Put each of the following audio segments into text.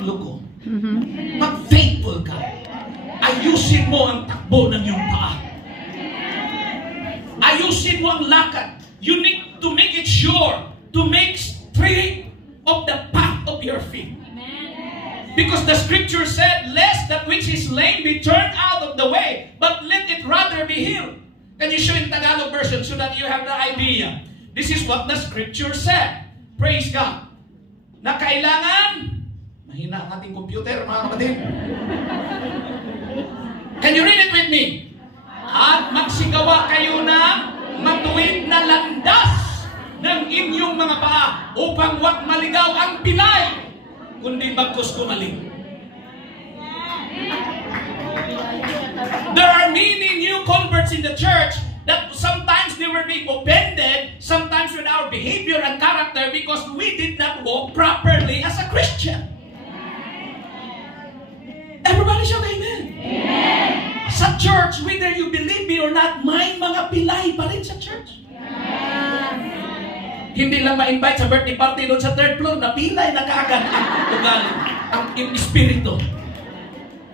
magloko. Mag-faithful ka. Ayusin mo ang takbo ng iyong paa. Ayusin mo ang lakad. You need to make it sure to make straight of the path of your feet. Because the scripture said, lest that which is lame be turned out of the way, but let it rather be healed. Can you show in Tagalog version so that you have the idea? This is what the scripture said. Praise God. Na kailangan, mahina ang ating computer, mga kapatid. Can you read it with me? At magsigawa kayo ng matuwid na landas ng inyong mga paa upang wag maligaw ang pilay, kundi bagkus gumaling. There are many new converts in the church that sometimes they were being offended, sometimes with our behavior and character because we did not walk properly as a Christian. Everybody shout amen. Amen. Sa church, whether you believe me or not, may mga pilay pa rin sa church. Hindi lang ma-invite sa birthday party doon sa third floor, napilay na kaagad ang ugali, ang espiritu.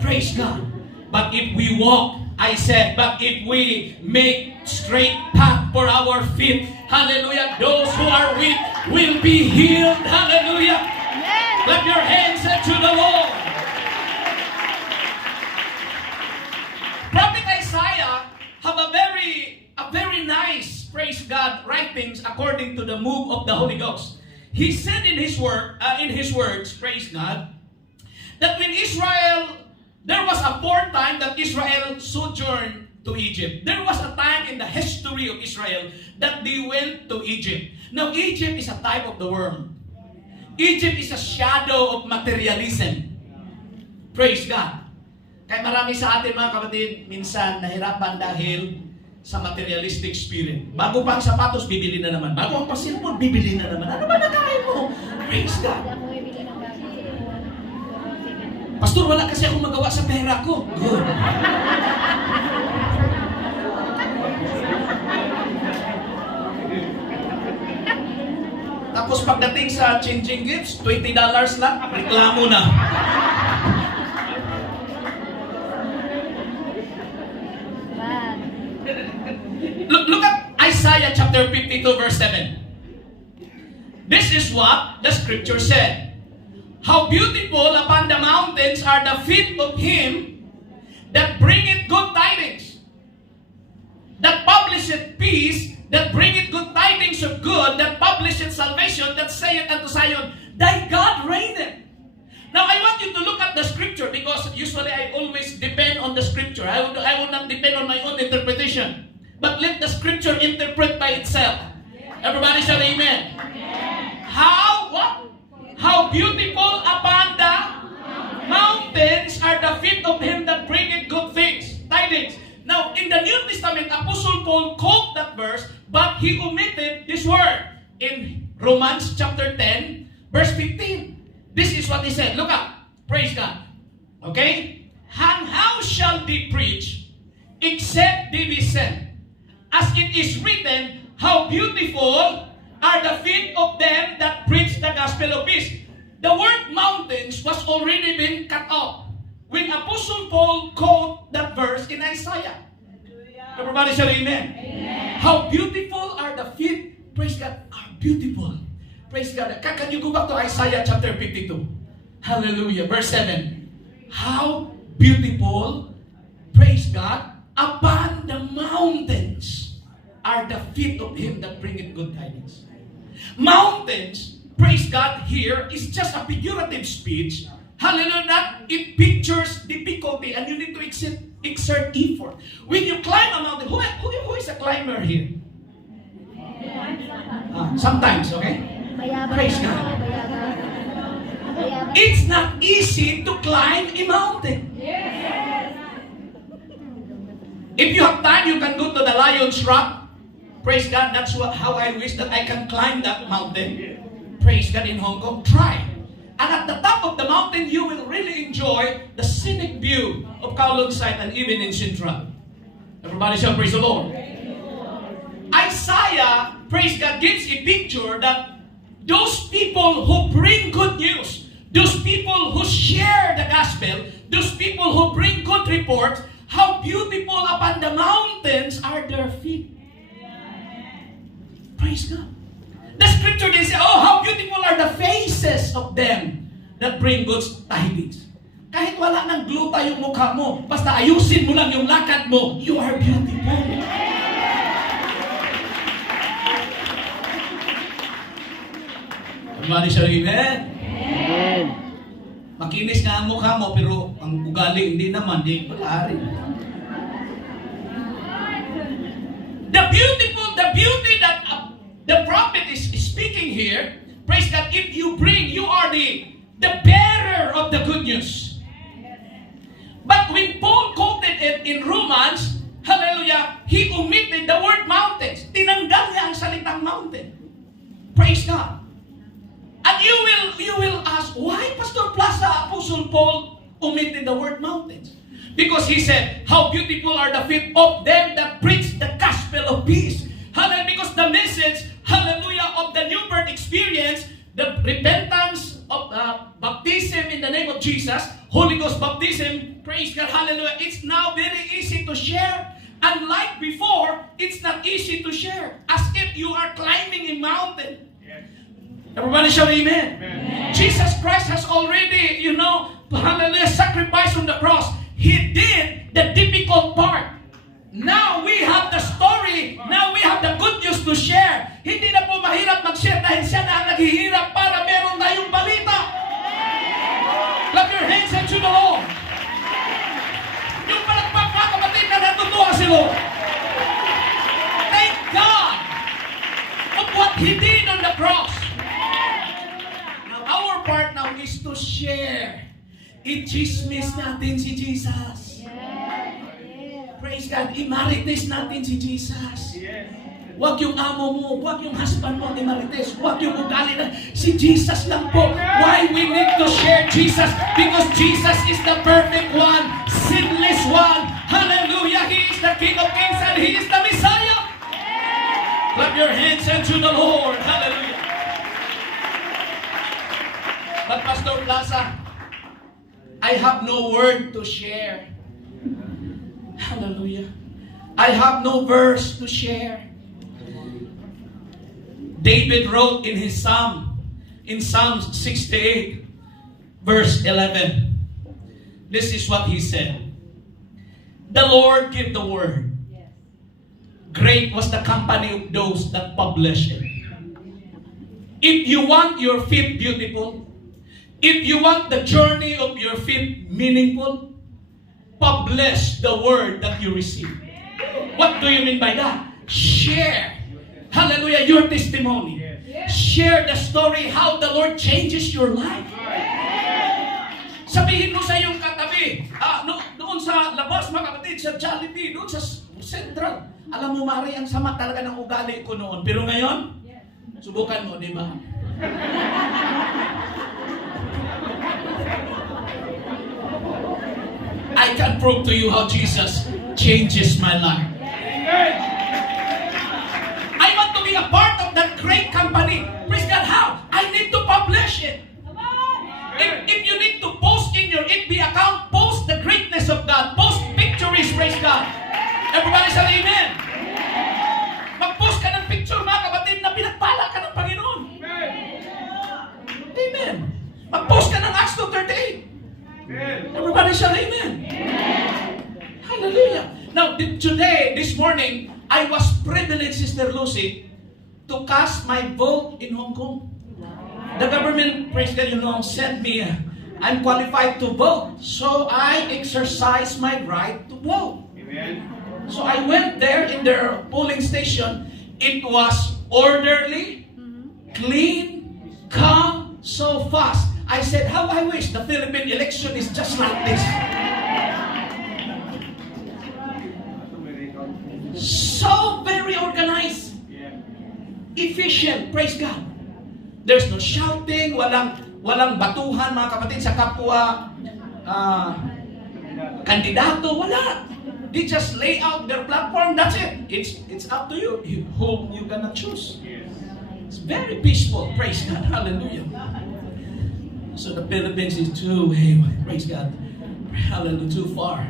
Praise God. But if we walk, I said, but if we make straight path for our feet, hallelujah, those who are weak will be healed. Hallelujah. Clap your hands to the Lord. Prophet Isaiah have a very nice, praise God, writings according to the move of the Holy Ghost. He said in his words, praise God, that when Israel, there was a fourth time that Israel sojourned to Egypt. There was a time in the history of Israel that they went to Egypt. Now, Egypt is a type of the world. Egypt is a shadow of materialism. Praise God. Kaya marami sa atin mga kapatid, minsan nahirapan dahil sa materialistic spirit. Bago pa ang sapatos, bibili na naman. Bago ang pasilmon, bibili na naman. Ano ba nakain mo? Praise God. Pastor, wala kasi akong magawa sa pera ko. Good. Tapos pagdating sa changing gifts, $20 lang, reklamo na. Look at Isaiah chapter 52 verse 7. This is what the scripture said. How beautiful upon the mountains are the feet of him that bringeth good tidings, that publisheth peace, that bringeth good tidings of good, that publisheth salvation, that saith unto Zion, thy God reigneth. Now I want you to look at the scripture because usually I always depend on the scripture. I will not depend on my own interpretation. But let the scripture interpret by itself. Everybody shout amen. How beautiful upon the mountains are the feet of him that bringeth good things, tidings. Now, in the New Testament, Apostle Paul quoted that verse, but he omitted this word in Romans chapter 10, verse 15. This is what he said. Look up. Praise God. Okay? And how shall they preach except they be sent? As it is written, how beautiful are the feet of them that preach the gospel of peace. The word mountains was already been cut off when Apostle Paul quoted that verse in Isaiah. Everybody say amen. Amen. How beautiful are the feet, praise God, are beautiful. Praise God. Can you go back to Isaiah chapter 52? Hallelujah. Verse 7. How beautiful, praise God, upon the mountains are the feet of him that bringeth good tidings. Mountains, praise God, here is just a figurative speech. Hallelujah, that it pictures difficulty and you need to exert effort. When you climb a mountain, who is a climber here? Sometimes, okay? Praise God. It's not easy to climb a mountain. If you have time, you can go to the Lion's Rock. Praise God, that's how I wish that I can climb that mountain. Praise God, in Hong Kong. Try. And at the top of the mountain, you will really enjoy the scenic view of Kowloon site and even in Central. Everybody shall praise the Lord. Isaiah, praise God, gives a picture that those people who bring good news, those people who share the gospel, those people who bring good reports, how beautiful upon the mountains are their feet. Praise God. The scripture they say, oh, how beautiful are the faces of them that bring good tidings. Kahit wala ng gluta yung mukha mo, basta ayusin mo lang yung lakad mo, you are beautiful. Everybody shall amen? Amen. Makinis nga ang mukha mo, pero ang ugali hindi naman, di pala rin. The beauty that the prophet is speaking here, praise God, if you bring, you are the bearer of the good news. But when Paul quoted it in Romans, hallelujah, he omitted the word mountains. Tinanggal niya ang salitang mountain. Praise God. And you will ask, why Pastor Plaza, Apostle Paul omitted the word mountains? Because he said, how beautiful are the feet of them that preach the gospel of peace. Hallelujah, because the message, hallelujah, of the new birth experience, the repentance of baptism in the name of Jesus, Holy Ghost baptism, praise God, hallelujah, it's now very easy to share. Unlike before, it's not easy to share. As if you are climbing a mountain. Everybody shout amen. Amen. Jesus Christ has already, hallelujah, sacrificed on the cross. He did the difficult part. Now we have the story. Now we have the good news to share. Hindi na po mahirap mag-share dahil siya na ang naghihirap para meron tayong balita. Clap your hands unto the Lord. Yung palagpak mga kapatid na natutuwa si Lord. Thank God of what He did on the cross. Our part now is to share. I-chismis natin si Jesus. Praise God. I-marites natin si Jesus. Huwag yung amo mo, huwag yung husband mo i-marites, huwag yung ugali na si Jesus lang po. Why we need to share Jesus? Because Jesus is the perfect one, sinless one. Hallelujah. He is the King of Kings and He is the Messiah. Clap your hands unto the Lord. Hallelujah. But Pastor Plaza, I have no word to share. Hallelujah. I have no verse to share. David wrote in his psalm, in Psalm 68, verse 11. This is what he said. The Lord gave the word. Great was the company of those that publish it. If you want your feet beautiful, if you want the journey of your feet meaningful, publish the word that you receive. What do you mean by that? Share. Hallelujah, your testimony. Share the story how the Lord changes your life. Sabihin mo sa iyong katabi, doon sa labas mga kapatid, sa Jollibee, doon sa Central. Alam mo, Mari, ang sama talaga ng ugali ko noon. Pero ngayon, subukan mo, di ba? I can prove to you how Jesus changes my life. I want to be a part of that great company. Praise God, how? I need to publish it. If you need to post in your FB account, post the greatness of God. Post victories, praise God. Everybody say amen. Mag-post ka ng picture, mga kapatid, na pinagpala ka ng Panginoon. Amen. Mag-post ka ng Acts 2:38. Everybody shout amen. Hallelujah. Now, this morning, I was privileged, Sister Lucy, to cast my vote in Hong Kong. The government, praise God, sent me, I'm qualified to vote. So I exercised my right to vote. Amen. So I went there in their polling station. It was orderly, clean, calm, so fast. I said, how I wish the Philippine election is just like this. So very organized. Efficient. Praise God. There's no shouting, walang batuhan mga kapatid sa kapwa kandidato, wala. They just lay out their platform, that's it. It's up to you whom you gonna choose. It's very peaceful. Praise God. Hallelujah. So the Philippines is too, hey, praise God, hallelujah, too far.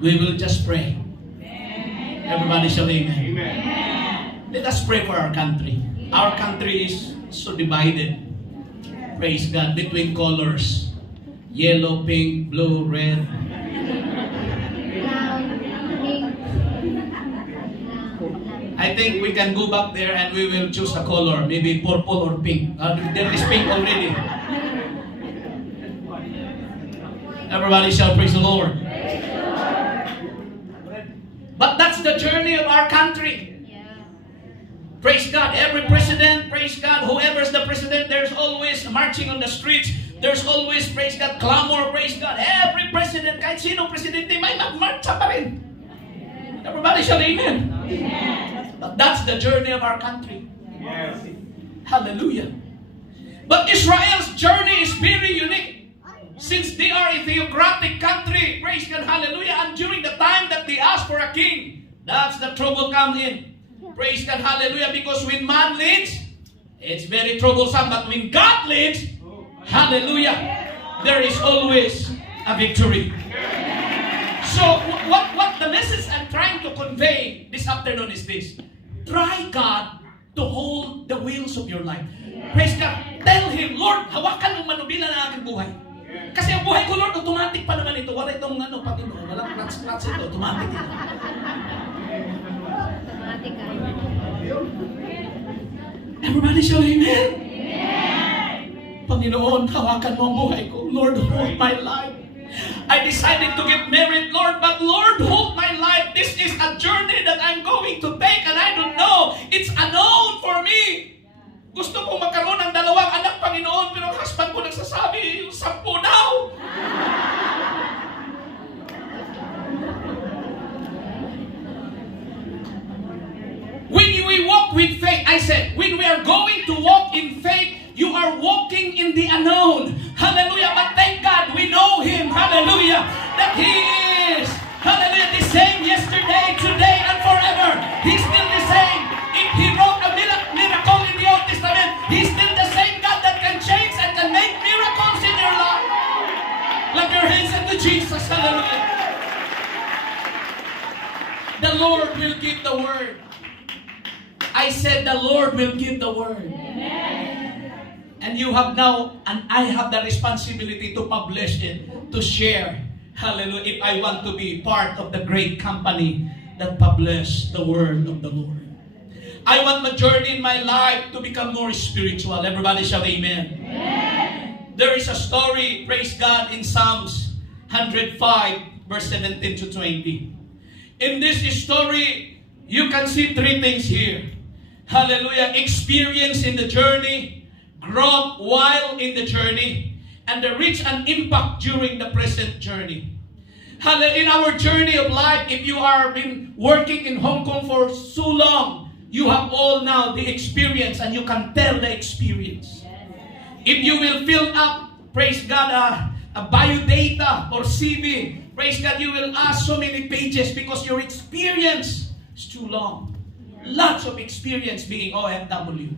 We will just pray. Everybody shall amen. Amen. Let us pray for our country. Our country is so divided, praise God, between colors. Yellow, pink, blue, red. I think we can go back there and we will choose a color, maybe purple or pink. There is pink already. Everybody shall praise the Lord. But that's the journey of our country. Praise God. Every president, praise God, whoever's the president, there's always marching on the streets. There's always, praise God, clamor, praise God. Every president, kahit sino presidente, may magmarcha pa rin. Everybody shall amen. But that's the journey of our country. Yes. Hallelujah. But Israel's journey is very unique. Since they are a theocratic country, praise God, hallelujah, and during the time that they ask for a king, that's the trouble comes in. Praise God, hallelujah, because when man leads, it's very troublesome, but when God leads, hallelujah, there is always a victory. So, what the message I'm trying to convey this afternoon is this. Try God to hold the wheels of your life. Praise God. Tell Him, Lord, hawakan mo manubila ng aking buhay. Kasi ang buhay ko, Lord, automatic pa naman ito. Wala itong Panginoon. Walang clutch ito. Automatic ito. Everybody shall amen. Panginoon, hawakan mo ang buhay ko. Lord, hold my life. I decided to get married, Lord, but Lord, hold my life. This is a journey that I'm going to take and I don't know. It's unknown for me. Gusto kong magkaroon ng 2 anak, Panginoon, pero ang husband ko nagsasabi, 10 daw. When we walk with faith, I said, when we are going to walk in faith, you are walking in the unknown. Hallelujah. But thank God we know Him. Hallelujah. That He is, hallelujah, the same yesterday, today, and forever. He's still the same. If He wrote a miracle in the Old Testament, He's still the same God that can change and can make miracles in your life. Clap your hands unto Jesus. Hallelujah. The Lord will give the word. I said the Lord will give the word. And you have now, and I have the responsibility to publish it, to share. Hallelujah. If I want to be part of the great company that publish the word of the Lord. I want my journey in my life to become more spiritual. Everybody shout amen. There is a story, praise God, in Psalms 105, verse 17 to 20. In this story, you can see 3 things here. Hallelujah. Experience in the journey, growth while in the journey, and the reach and impact during the present journey. Hallelujah. In our journey of life, if you are been working in Hong Kong for so long, you have all now the experience and you can tell the experience. If you will fill up, praise God, a biodata or CV, praise God, you will ask so many pages because your experience is too long. Lots of experience being OFW.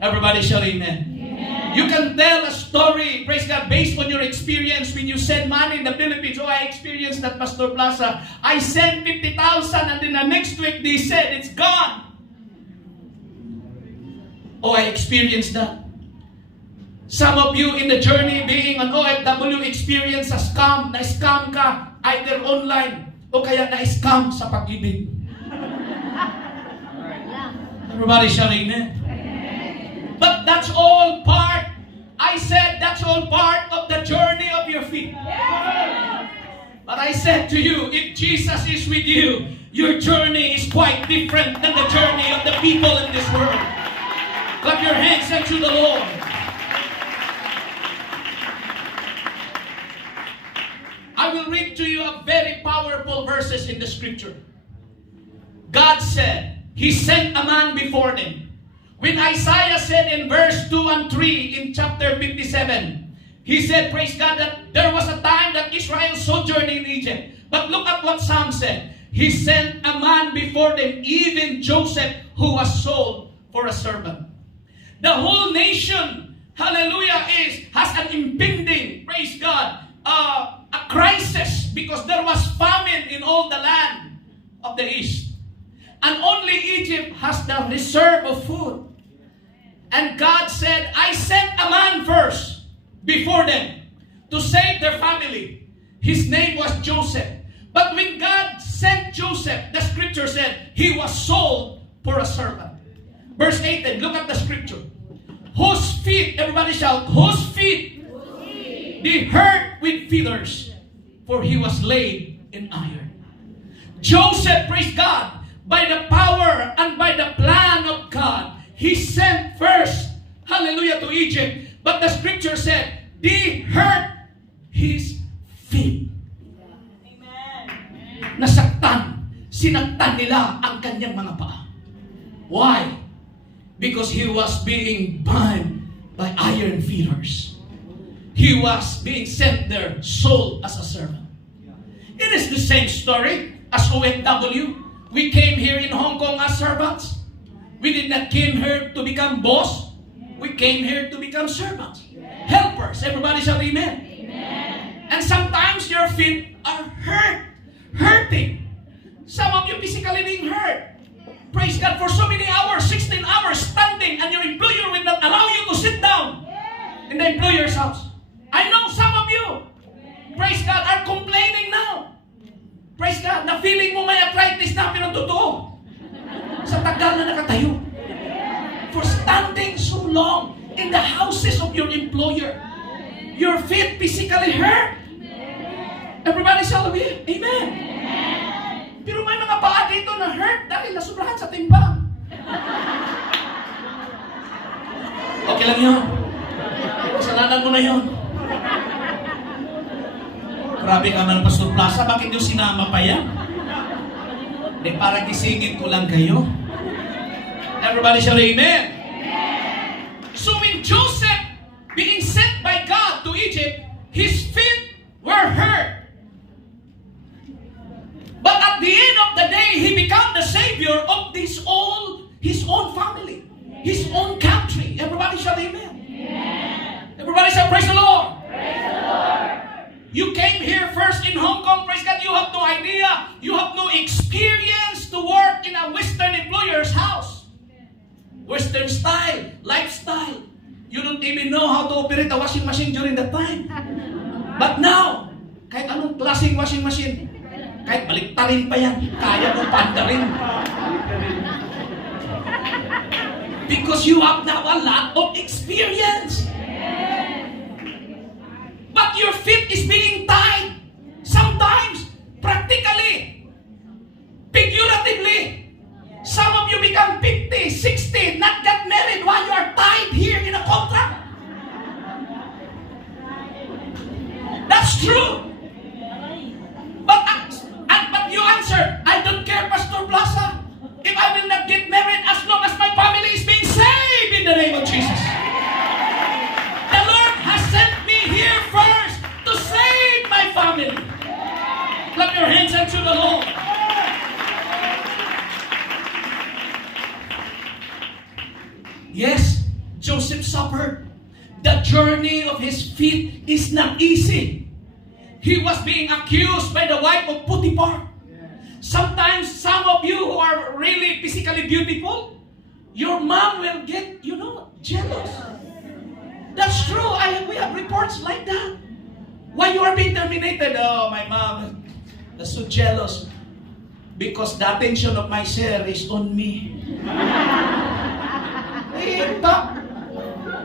Everybody shout amen. You can tell a story, praise God, based on your experience when you send money in the Philippines. Oh, I experienced that, Pastor Plaza. I sent 50,000 and then the next week they said it's gone. Oh, I experienced that. Some of you in the journey being an OFW experience a scam. Na-scam ka either online o kaya na-scam sa pag-ibig. Everybody shout amen. But that's all part, I said that's all part of the journey of your feet. But I said to you, if Jesus is with you, your journey is quite different than the journey of the people in this world. Clap your hands unto the Lord. I will read to you a very powerful verses in the scripture. God said, He sent a man before them. When Isaiah said in verse 2 and 3 in chapter 57, he said, praise God, that there was a time that Israel sojourned in Egypt. But look at what Psalm said. He sent a man before them, even Joseph, who was sold for a servant. The whole nation, hallelujah, has an impending, praise God, a crisis because there was famine in all the land of the east. And only Egypt has the reserve of food. And God said, I sent a man first before them to save their family. His name was Joseph. But when God sent Joseph, the scripture said, he was sold for a servant. Verse 18, look at the scripture. Whose feet, everybody shout, whose feet did hurt with feathers, for he was laid in iron. Joseph, praise God, by the power and by the plan of God, he sent first, hallelujah, to Egypt. But the scripture said, they hurt his feet. Nasaktan, sinaktan nila ang kanyang mga paa. Why? Because he was being bound by iron fetters. He was being sent there, sold as a servant. It is the same story as OFW. We came here in Hong Kong as servants. We did not came here to become boss. We came here to become servants. Helpers. Everybody shout amen. Amen. And sometimes your feet are hurting. Some of you physically being hurt. Praise God, for so many hours, 16 hours standing, and your employer will not allow you to sit down in the employer's house. I know some of you, praise God, are complaining now. Praise God, na feeling mo may arthritis na, pero totoo. Sa tagal na nakatayo. For standing so long in the houses of your employer. Your feet physically hurt. Everybody shall be, amen. Pero may mga paa dito na hurt dahil nasubrahan sa timbang. Okay lang yun. Kasalanan mo na yun. Grabe ka man, Pastor Plaza. Bakit yung sinama pa yan? Hindi, para gisingin ko lang kayo. Everybody shall amen. So when Joseph being sent by God to Egypt, his feet were hurt. But at the end of the day, he became the savior of his own family, his own country. Everybody shout amen. Everybody shout praise the Lord. Praise the Lord. You came here first in Hong Kong, praise God. You have no idea. You have no experience to work in a Western employer's house. Western style, lifestyle. You don't even know how to operate a washing machine during that time. But now, kahit anong klaseng washing machine, kahit baliktarin pa yan, kaya mo pandarin. Because you have now a lot of experience. But your feet is being tied. Sometimes, practically, figuratively. Some of you become 50, 60, not get married while you are tied here in a contract. That's true. But you answer, I don't care, Pastor Plaza, if I will not get married as long as my family is being saved in the name of Jesus. The Lord has sent me here first to save my family. Clap your hands unto the Lord. Yes, Joseph suffered. The journey of his feet is not easy. He was being accused by the wife of Potiphar. Sometimes some of you who are really physically beautiful, your mom will get, jealous. That's true. We have reports like that. Why you are being terminated? Oh, my mom is so jealous because the attention of my share is on me.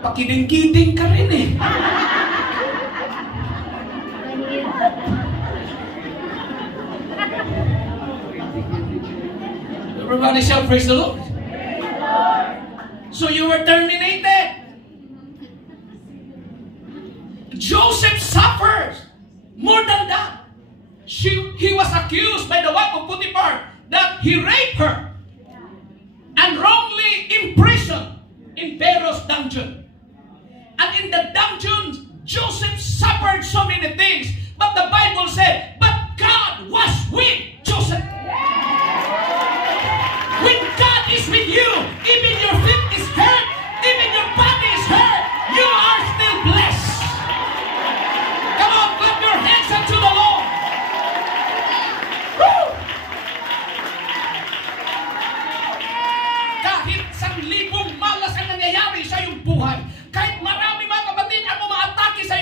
Pakining-kiting ka rin eh. Everybody shall praise the Lord. So you were terminated. Joseph suffers more than that. He was accused by the wife of Potiphar that he raped her and wrongly imprisoned in Pharaoh's dungeon. And in the dungeon, Joseph suffered so many things. But the Bible said, but God was with Joseph. When God is with you, even your feet is hurt, even your body is hurt, you are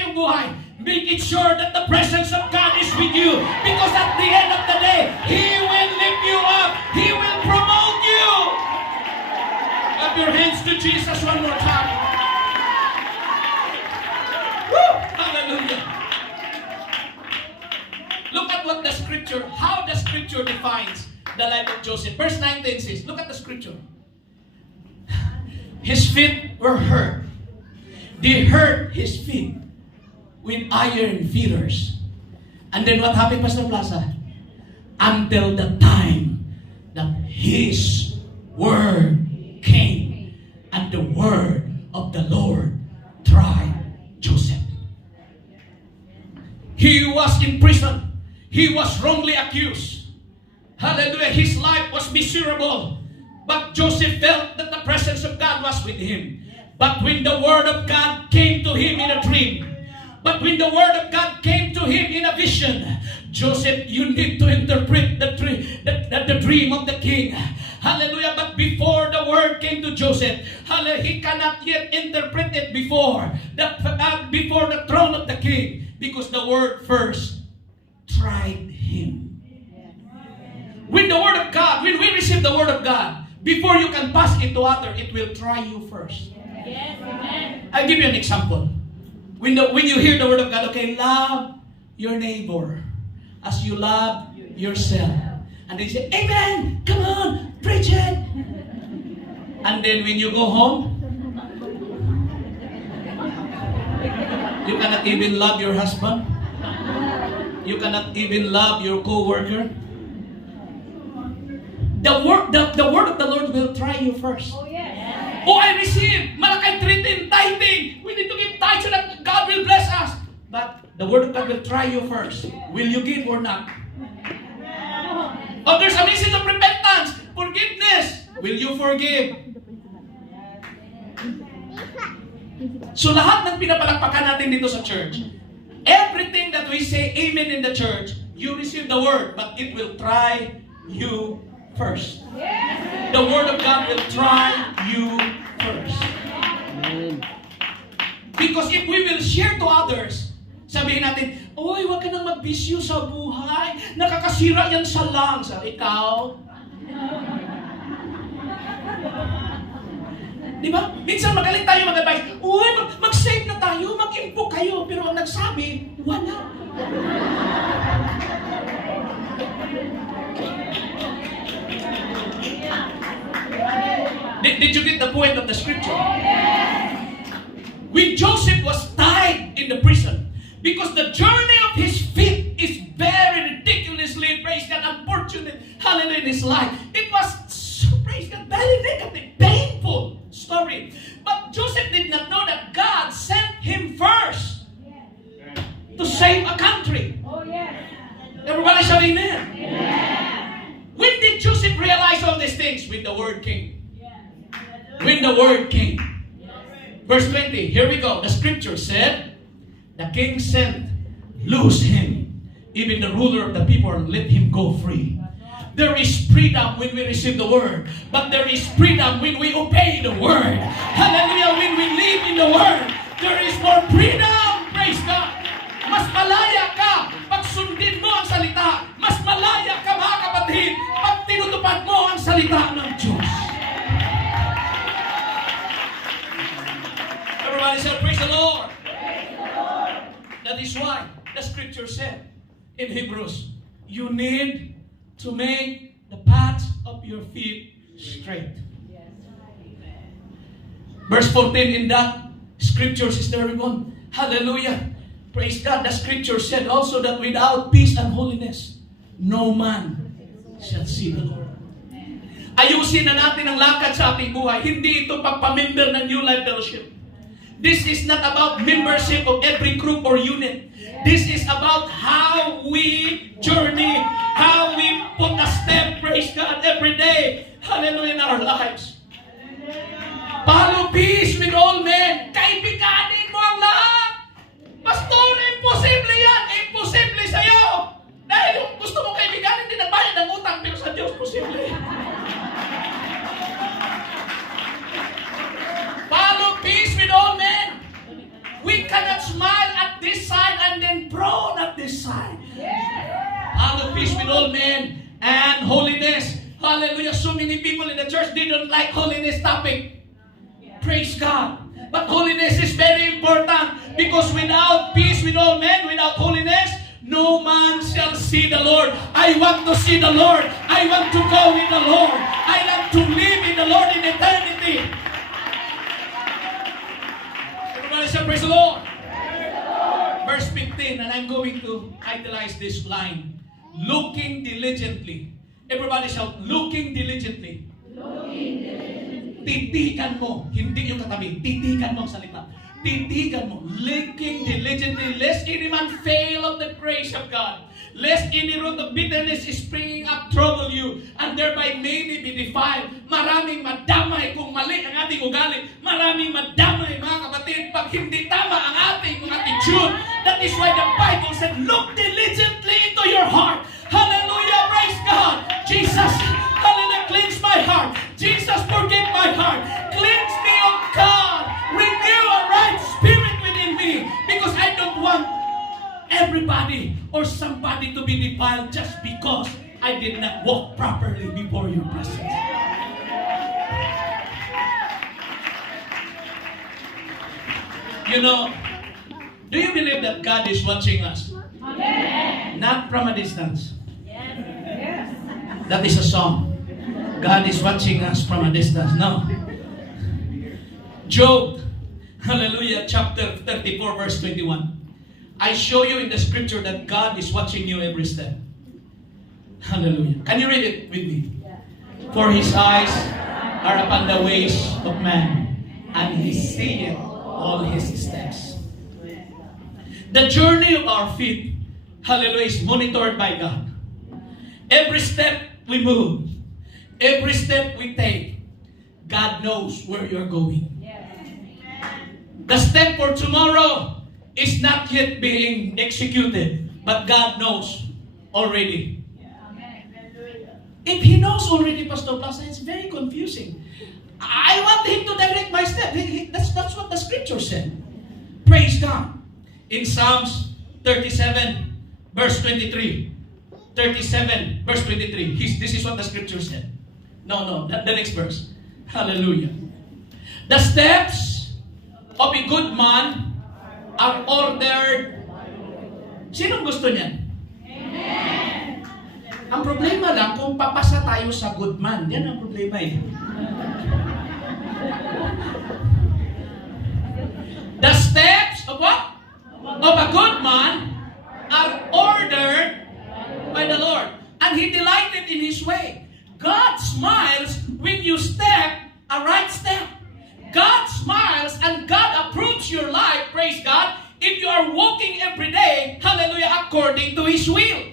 iyong buhay, make it sure that the presence of God is with you. Because at the end of the day, He will lift you up. He will promote you. Clap your hands to Jesus one more time. Woo! Hallelujah. Look at what the scripture, how the scripture defines the life of Joseph. Verse 19 says, look at the scripture. His feet were hurt. They hurt his feet with iron fetters. And then what happened, Pastor Plaza? Until the time that His word came, and the word of the Lord tried Joseph. He was in prison. He was wrongly accused. Hallelujah. His life was miserable. But Joseph felt that the presence of God was with him. But when the word of God came to him in a dream, but when the word of God came to him in a vision, Joseph, you need to interpret the dream of the king. Hallelujah. But before the word came to Joseph, hallelujah, he cannot yet interpret it before the throne of the king, because the word first tried him. When the word of God, when we receive the word of God, before you can pass it to others, it will try you first. Yes, amen. I'll give you an example. When you hear the word of God, okay, love your neighbor as you love yourself. And they say, amen, come on, preach it. And then when you go home, you cannot even love your husband. You cannot even love your co-worker. The word of the Lord will try you first. Oh, yes. Oh, I receive Malakay 3:10 tithing. We need to give tithe so that God will bless us. But the word of God will try you first. Will you give or not? Oh, there's a message of repentance, forgiveness. Will you forgive? So lahat ng pinapalakpakan natin dito sa church, everything that we say amen in the church, you receive the word, but it will try you first. The word of God will try you first. Because if we will share to others, sabihin natin, oy, wag ka nang magbisyo sa buhay. Nakakasira yan sa lungs. Ikaw? Di ba? Minsan magaling tayo mag-advise, uy, mag-save na tayo, mag-impo kayo. Pero ang nagsabi, wala. Did you get the point of the scripture? When Joseph was tied in the prison, because the journey of his feet is very ridiculously, praise God, unfortunate, hallelujah, in his life. It was, praise God, very negative, painful story. But Joseph did not know that God sent him first to save a country. Oh, yes. Everybody shout amen. Yeah. When did Joseph realize all these things? When the word came. When the word came. Verse 20, here we go. The scripture said, the king sent, loose him, even the ruler of the people, and let him go free. There is freedom when we receive the word, but there is freedom when we obey the word. Hallelujah, when we live in the word, there is more freedom. Praise God. Mas malaya ka pag sundin mo ang salita. Mas malaya ka, mga kapatid, pag tinutupad mo ang salita ng Diyos. Everybody say, praise the Lord. Praise the Lord. That is why the scripture said in Hebrews, you need to make the paths of your feet straight. Yes. Verse 14 in that scripture, Sister Ribbon, hallelujah. Praise God. The scripture said also that without peace and holiness, no man shall see the Lord. Ayusin na natin ang lakad sa ating buhay. Hindi ito pagpamember ng New Life Fellowship. This is not about membership of every group or unit. This is about how we journey, how we put a step, praise God, every day. Hallelujah, in our lives. Follow peace with all men. Kaibiganin mo ang lahat. Pastor, imposible yan. Imposible sa'yo. Dahil yung gusto mong kaibiganin, hindi nagbayad ng utang, pero sa Diyos, posible. Follow peace with all men. We cannot smile at with all men and holiness. Hallelujah. So many people in the church, they don't like holiness topic. Praise God. But holiness is very important because without peace with all men, without holiness, no man shall see the Lord. I want to see the Lord. I want to go with the Lord. I want to live in the Lord in eternity. Everybody say, praise the Lord. Verse 15, and I'm going to italize this line. Looking diligently. Everybody shout, looking diligently. Looking diligently. Titigan mo, hindi yung katabi. Titigan mo ang salita. Titigan mo, looking diligently, lest any man fail of the grace of God, lest any root of bitterness is springing up trouble you, and thereby many be defiled. Maraming madamay kung mali ang ating ugali. Maraming madamay, mga kapatid, pag hindi tama ang ating mga attitude. That is why the Bible said, look diligently into your heart. Hallelujah, praise God. Jesus, hallelujah, cleanse my heart. Jesus, forgive my heart. Cleanse me, oh God. Renew a right spirit within me. Because I don't want everybody or somebody to be defiled just because I did not walk properly before your presence. You know, do you believe that God is watching us? Amen. Not from a distance. Yes. That is a song. God is watching us from a distance. No. Job, hallelujah, chapter 34, verse 21. I show you in the scripture that God is watching you every step. Hallelujah. Can you read it with me? For his eyes are upon the ways of man, and he seeth all his steps. The journey of our feet, hallelujah, is monitored by God. Every step we move, every step we take, God knows where you're going. The step for tomorrow is not yet being executed, but God knows already. If He knows already, Pastor Plaza, it's very confusing. I want Him to direct my step. That's what the scripture said. Praise God. In Psalms 37, verse 23. 37, verse 23. This is what the scripture said. No, the next verse. Hallelujah. The steps of a good man are ordered. Sinong gusto niyan? Amen. Ang problema lang kung papasa tayo sa good man. Yan ang problema eh. The steps of what? Of a good man are ordered by the Lord. And He delighted in His way. God smiles when you step a right step. God smiles and God approves your life, praise God, if you are walking every day, hallelujah, according to His will.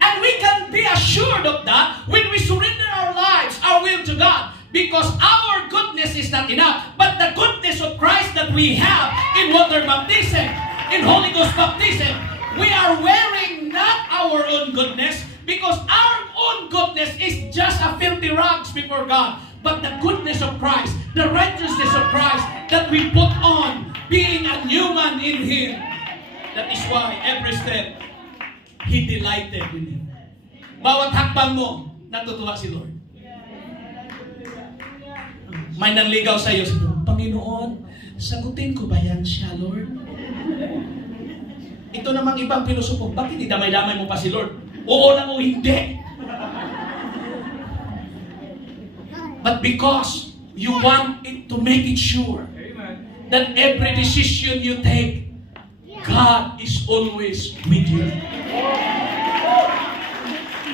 And we can be assured of that when we surrender our lives, our will to God. Because our goodness is not enough, but the goodness of Christ that we have in water baptism, in Holy Ghost baptism, we are wearing not our own goodness, because our own goodness is just a filthy rags before God. But the goodness of Christ, the righteousness of Christ that we put on, being a new man in Him. That is why every step, He delighted in Him. Bawat hakbang mo, natutuwa si Lord. May nanligaw sa iyo, Panginoon, sagutin ko ba yan siya, Lord? Ito namang ibang pinusupo, bakit idamay-damay mo pa si Lord? Oo lang o hindi. But because you want it to make it sure that every decision you take, God is always with you.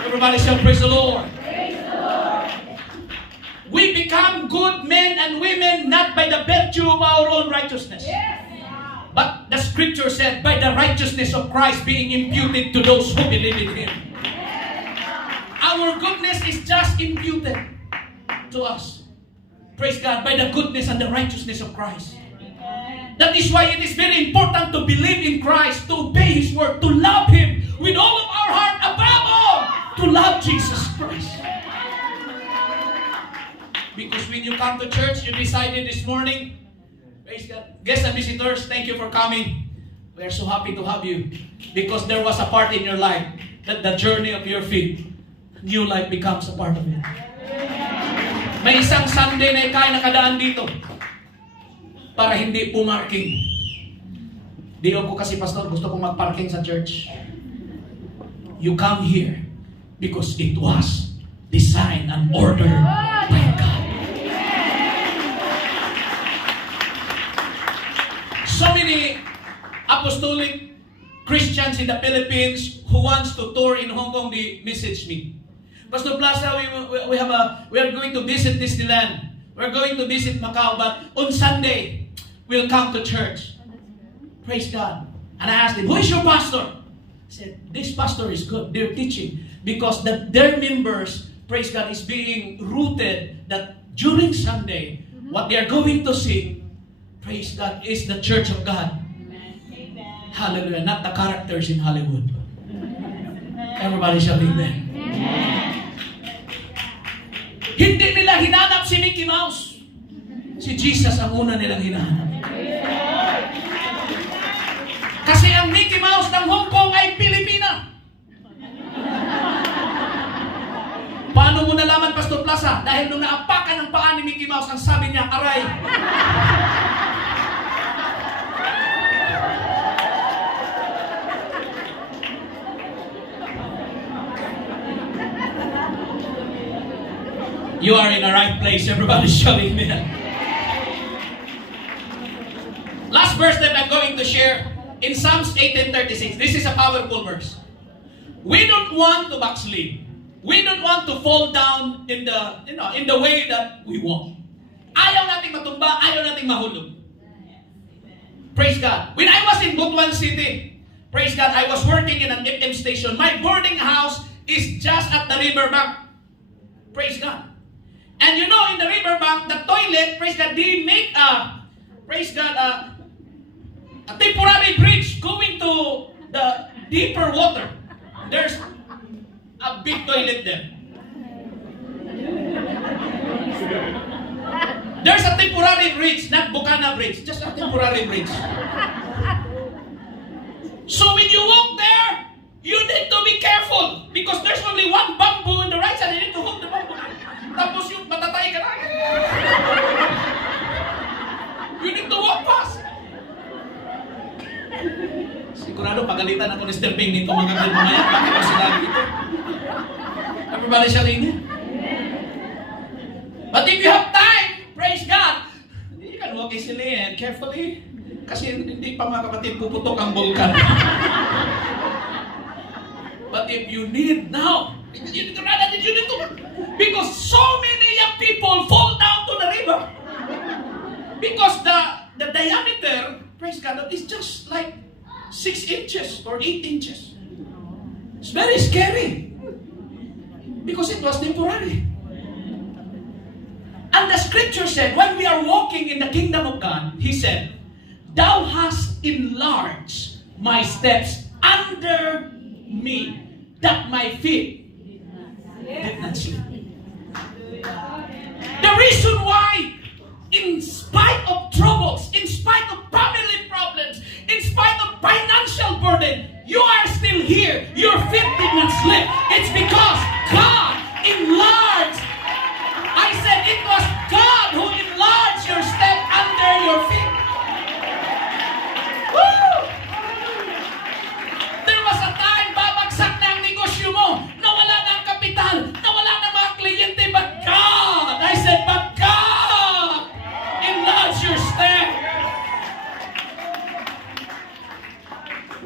Everybody say, praise the Lord. We become good men and women not by the virtue of our own righteousness. But the scripture said, by the righteousness of Christ being imputed to those who believe in Him. Our goodness is just imputed to us. Praise God, by the goodness and the righteousness of Christ. That is why it is very important to believe in Christ, to obey His word, to love Him with all of our heart, above all, to love Jesus Christ. Because when you come to church, you decided this morning, praise God, guests and visitors, thank you for coming. We are so happy to have you. Because there was a part in your life that the journey of your feet, new life becomes a part of it. May isang Sunday na ikay nakadaan dito para hindi pumarking. Di ako kasi, pastor, gusto kong magparking sa church. You come here because it was designed and ordered by God. So many apostolic Christians in the Philippines who wants to tour in Hong Kong, they message me. Pastor Plaza, we are going to visit Disneyland. We're going to visit Macau, but on Sunday, we'll come to church. Praise God. And I asked him, who is your pastor? He said, this pastor is good. They're teaching. Because their members, praise God, is being rooted that during Sunday, what they are going to sing, praise God, is the church of God. Hallelujah. Not the characters in Hollywood. Everybody shall be there. Hindi nila hinanap si Mickey Mouse. Si Jesus ang una nilang hinahanap. Kasi ang Mickey Mouse ng Hong Kong ay Pilipina. Paano mo nalaman, Pastor Plaza? Dahil nung naapakan ng paa ni Mickey Mouse, ang sabi niya, aray. You are in the right place. Everybody shout amen. Last verse that I'm going to share in Psalms 18:36. This is a powerful verse. We don't want to backslid. We don't want to fall down in the way that we walk. Ayaw nating matumba, ayaw nating mahulog. Praise God. When I was in Butuan City, praise God, I was working in an FM station. My boarding house is just at the riverbank. Praise God. And you know, in the riverbank, the toilet, praise God, they make a temporary bridge going to the deeper water. There's a big toilet there. There's a temporary bridge, not Bukana Bridge, just a temporary bridge. So when you walk there, you need to be careful because there's only one bamboo on the right side. You need to hold the bamboo. Tapos yung matatay ka na. You need to walk fast. Sigurado pagalitan ako ni Mr. Ping nito mga kalmaya. Bakit ko sinabi ito? Everybody shall amen. But if you have time, praise God, you can walk easily and carefully. Kasi hindi pa mga kapatid puputok ang bulkan. But if you need now, you need to run and you need to, because so many young people fall down to the river. Because the diameter, praise God, is just like 6 inches or 8 inches. It's very scary. Because it was temporary. And the scripture said, when we are walking in the kingdom of God, He said, Thou hast enlarged my steps under me, that my feet did not slip. The reason why, in spite of troubles, in spite of family problems, in spite of financial burden, you are still here. Your feet did not slip. It's because God enlarged. I said it was God who enlarged your step under your feet. Woo! There was a time, babagsak na ang negosyo mo, nawala na ang kapital, nawala na mga kliyente, but God, I said, but God enlarged your step.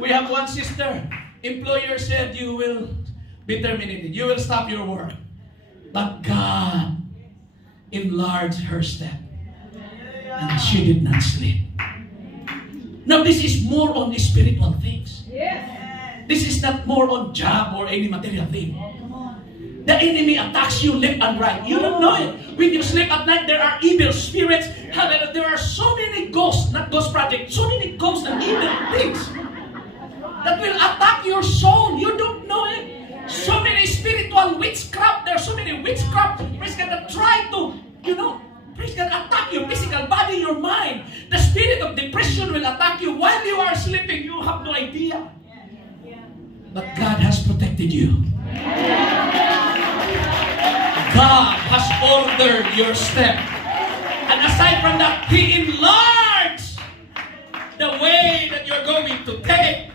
We have one sister, employer said you will be terminated, you will stop your work, but God enlarged her step, and she did not sleep. Now this is more on spiritual things. This is not more on job or any material thing. The enemy attacks you left and right. You don't know it. When you sleep at night, there are evil spirits. There are so many ghosts, not ghost project, so many ghosts and evil things that will attack your soul. You don't know it. So many spiritual witchcraft. There are so many witchcraft that try to, praise God, attack your physical body, your mind. The spirit of depression will attack you while you are sleeping. You have no idea. But God has protected you. God has ordered your step. And aside from that, He enlarged the way that you're going to take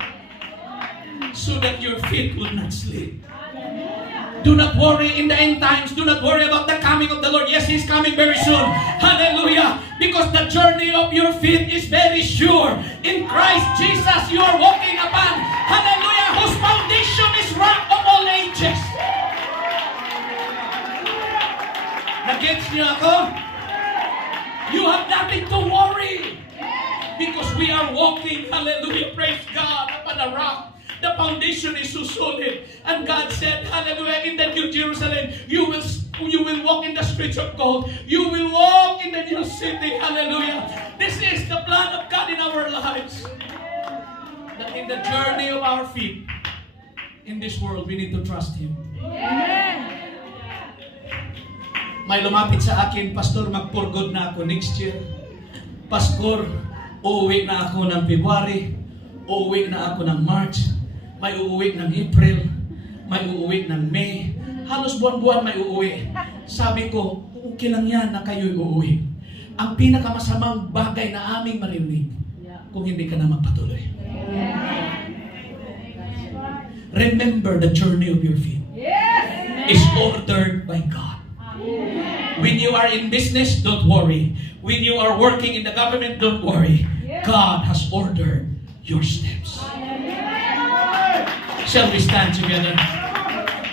so that your feet will not slip. Do not worry in the end times. Do not worry about the coming of the Lord. Yes, He's coming very soon. Hallelujah. Because the journey of your feet is very sure. In Christ Jesus, you are walking upon, hallelujah, whose foundation is rock of all ages. Nag-gets niyo ako? You have nothing to worry. Because we are walking, hallelujah, praise God, upon a rock. The foundation is so solid. And God said, hallelujah, in the New Jerusalem, you will walk in the streets of gold. You will walk in the new city. Hallelujah. This is the plan of God in our lives. That in the journey of our feet, in this world, we need to trust Him. May lumapit sa akin, Pastor, mag-for-good na ako next year. Pastor, uuwi na ako ng February. Uuwi na ako ng March. May uuwi ng April. May uuwi ng May. Halos buwan-buwan may uuwi. Sabi ko, okay lang yan na kayo'y uuwi. Ang pinakamasamang bagay na aming marinig, kung hindi ka na magpatuloy. Remember the journey of your feet is ordered by God. When you are in business, don't worry. When you are working in the government, don't worry. God has ordered your steps. Shall we stand together?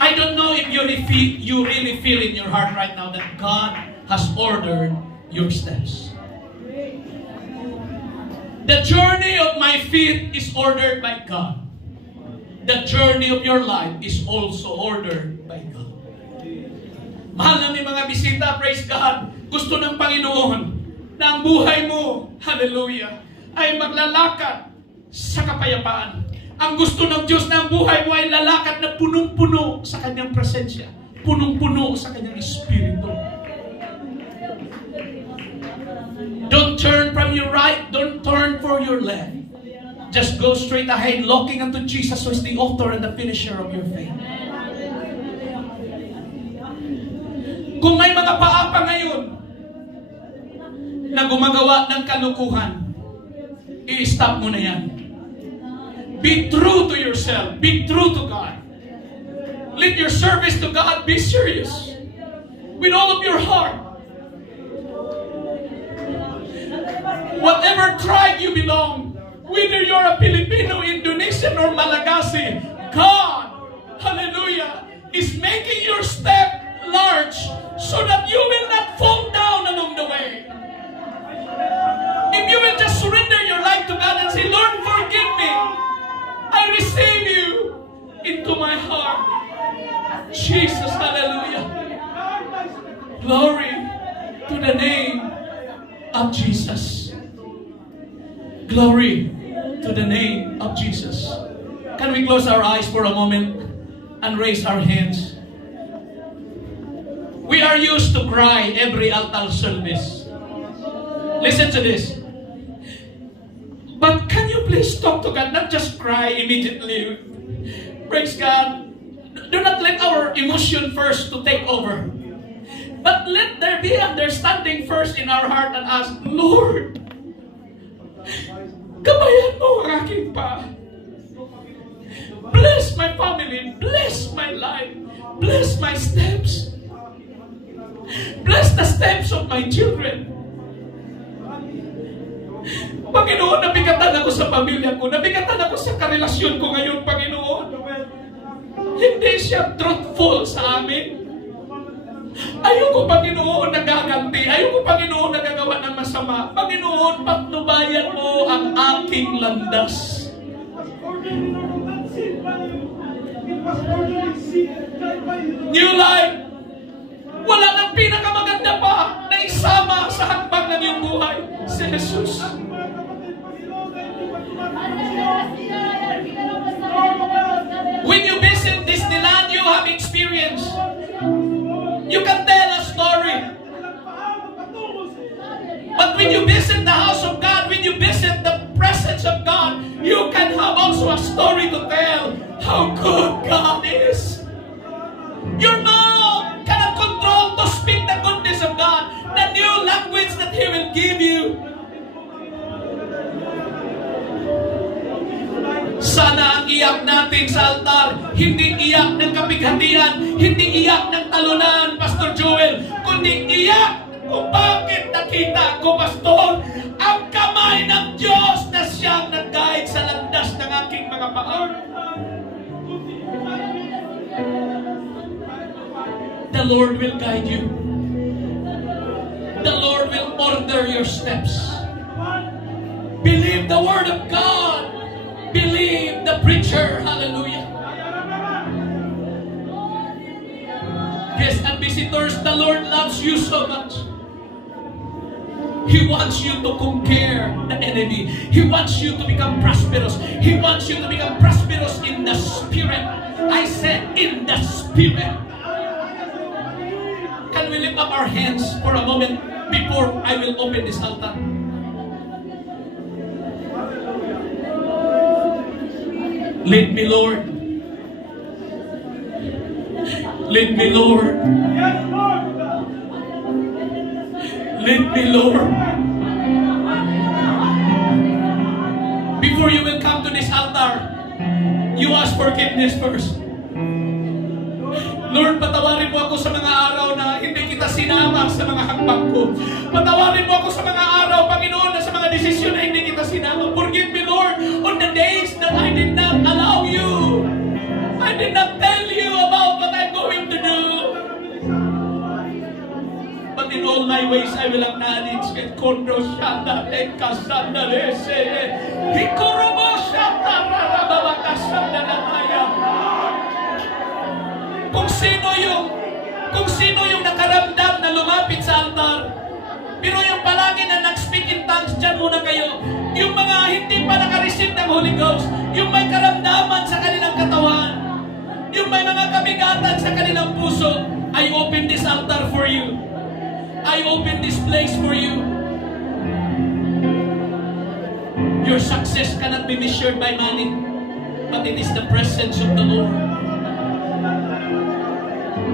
I don't know if you really feel in your heart right now that God has ordered your steps. The journey of my feet is ordered by God. The journey of your life is also ordered by God. Mahal namin mga bisita, praise God. Gusto ng Panginoon na ang buhay mo, hallelujah, ay maglalakad sa kapayapaan. Ang gusto ng Diyos na ang buhay mo ay lalakad na punong-puno sa Kanyang presensya. Punong-puno sa Kanyang Espiritu. Don't turn from your right. Don't turn for your left. Just go straight ahead, looking unto Jesus, who is the author and the finisher of your faith. Kung may mga paa pa ngayon na gumagawa ng kalukuhan, i-stop mo na yan. Be true to yourself. Be true to God. Let your service to God be serious. With all of your heart. Whatever tribe you belong, whether you're a Filipino, Indonesian, or Malagasy, God, hallelujah, is making your step large so that you will not fall down along the way. If you will just surrender your life to God and say, Lord, forgive me. I receive you into my heart. Jesus, hallelujah. Glory to the name of Jesus. Glory to the name of Jesus. Can we close our eyes for a moment and raise our hands? We are used to cry every altar service. Listen to this. But can you please talk to God, not just cry immediately. Praise God. Do not let our emotion first to take over. But let there be understanding first in our heart and ask, Lord, gabayan mo ang aking pa. Bless my family. Bless my life. Bless my steps. Bless the steps of my children. Panginoon, nabigatan ako sa pamilya ko. Nabigatan ako sa karelasyon ko ngayon, Panginoon. Hindi siya truthful sa amin. Ayoko, Panginoon, nagaganti. Ayoko, Panginoon, nagagawa ng masama. Panginoon, patnubayan mo ang aking landas. New life. Wala nang pinakamaganda pa na isama sa hakbang ng iyong buhay. Si Jesus. When you visit Disneyland, you have experience. You can tell a story. But when you visit the house of God, when you visit the presence of God, you can have also a story to tell how good God is. Your mouth cannot control to speak the goodness of God, the new language that He will give you. Sana ang iyak natin sa altar, hindi iyak ng kapighatian, hindi iyak ng talunan, Pastor Joel, kundi iyak kung bakit nakita ko, Pastor, ang kamay ng Diyos na siyang nag-guide sa landas ng aking mga paa. The Lord will guide you. The Lord will order your steps. Believe the Word of God. Believe the preacher. Hallelujah. Guests and visitors, the Lord loves you so much. He wants you to conquer the enemy. He wants you to become prosperous. He wants you to become prosperous in the Spirit. I said in the Spirit. Can we lift up our hands for a moment before I will open this altar? Lead me, Lord. Lead me, Lord. Lead me, Lord. Before you will come to this altar, you ask forgiveness first. Lord, patawarin mo ako sa mga araw na hindi kita sinama sa mga hakbang ko. Patawarin mo ako sa mga araw, Panginoon, na sa mga desisyon na hindi kita sinama. Forgive me, Lord, on the days that I did not allow you. I did not tell you about what I'm going to do. But in all my ways, I will acknowledge that Kondro Shanda Ekasanda Lese Hikorobo Shanda Rababakasanda Namaya. Kung sino yung nakaramdam na lumapit sa altar, pero yung palagi na nag-speak in tongues, dyan muna kayo. Yung mga hindi pa nakareceive ng Holy Ghost, yung may karamdaman sa kanilang katawan, yung may mga kabigatan sa kanilang puso, I open this altar for you. I open this place for you. Your success cannot be measured by money, but it is the presence of the Lord.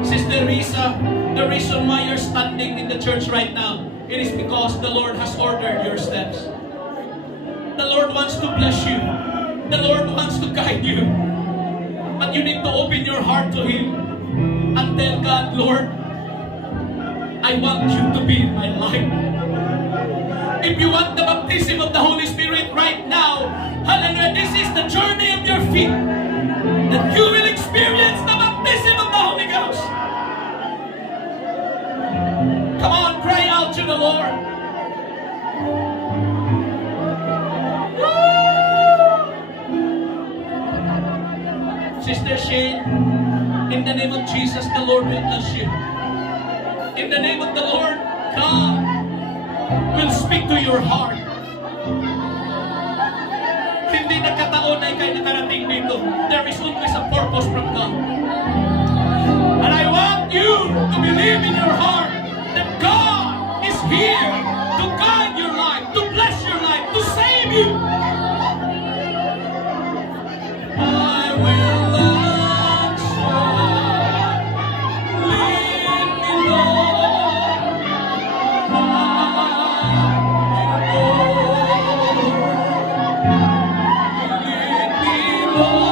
Sister Risa, the reason why you're standing in the church right now, it is because the Lord has ordered your steps. The Lord wants to bless you. The Lord wants to guide you. But you need to open your heart to Him and tell God, Lord, I want you to be in my life. If you want the baptism of the Holy Spirit right now, hallelujah, this is the journey of your feet. That you will experience the baptism of the Holy Ghost. Come on, cry out to the Lord. Sister Shane, in the name of Jesus, the Lord will bless you. In the name of the Lord, God will speak to your heart. Hindi nagkataon na ikay nakarating dito. There is always a purpose from God. And I want you to believe in your heart that God is here to guide your life, to bless your life, to save you. I will answer. Lead me, Lord. Lead me, Lord.